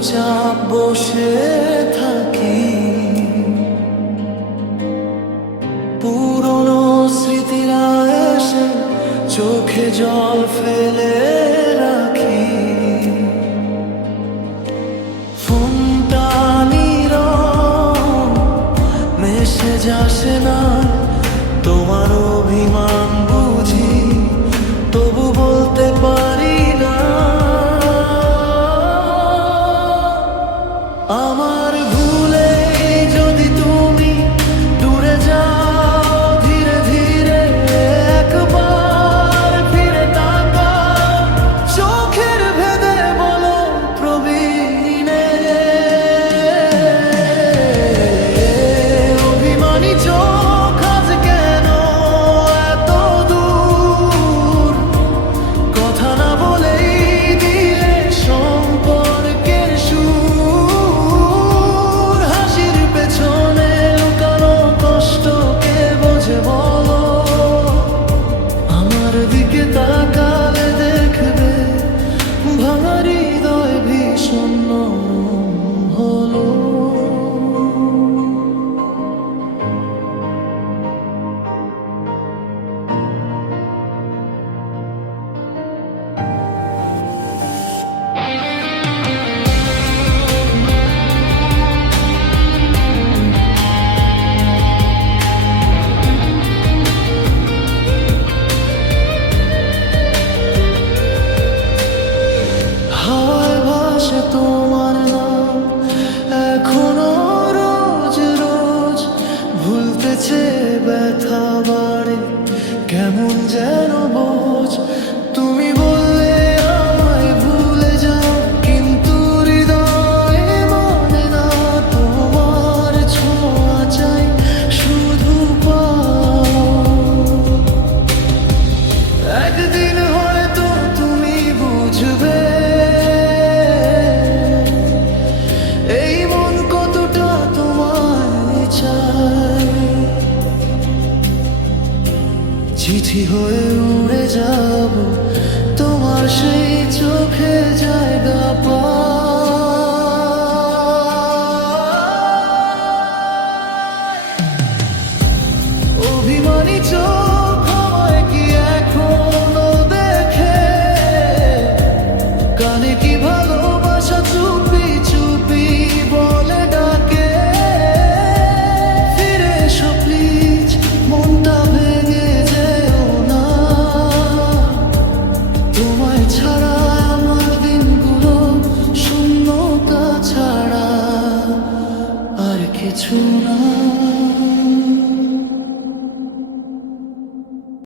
চুপচাপ বসে থাকি, পুরনো স্মৃতিরা এসে চোখে জল ফেলে রাখি। ফোনটা নীরব, মেসেজ আসে না, তোমার অভিমান বুঝি তবু বলতে পারি না। আমার ভুলে যদি তুমি দূরে যাও ধীরে ধীরে, একবার ফিরে তাকাও চোখের ভেদে বলো প্রবীণে। অভিমানী চোখ আজ কেন এত দূর, কথা না বলেই দিলে সম্পর্কের সুর। হাসির পেছনে লুকানো কষ্ট কে বোঝে বলো, আমার দিকে তাকালে দেখবে ভাঙা হৃদয় ভীষণ নরম।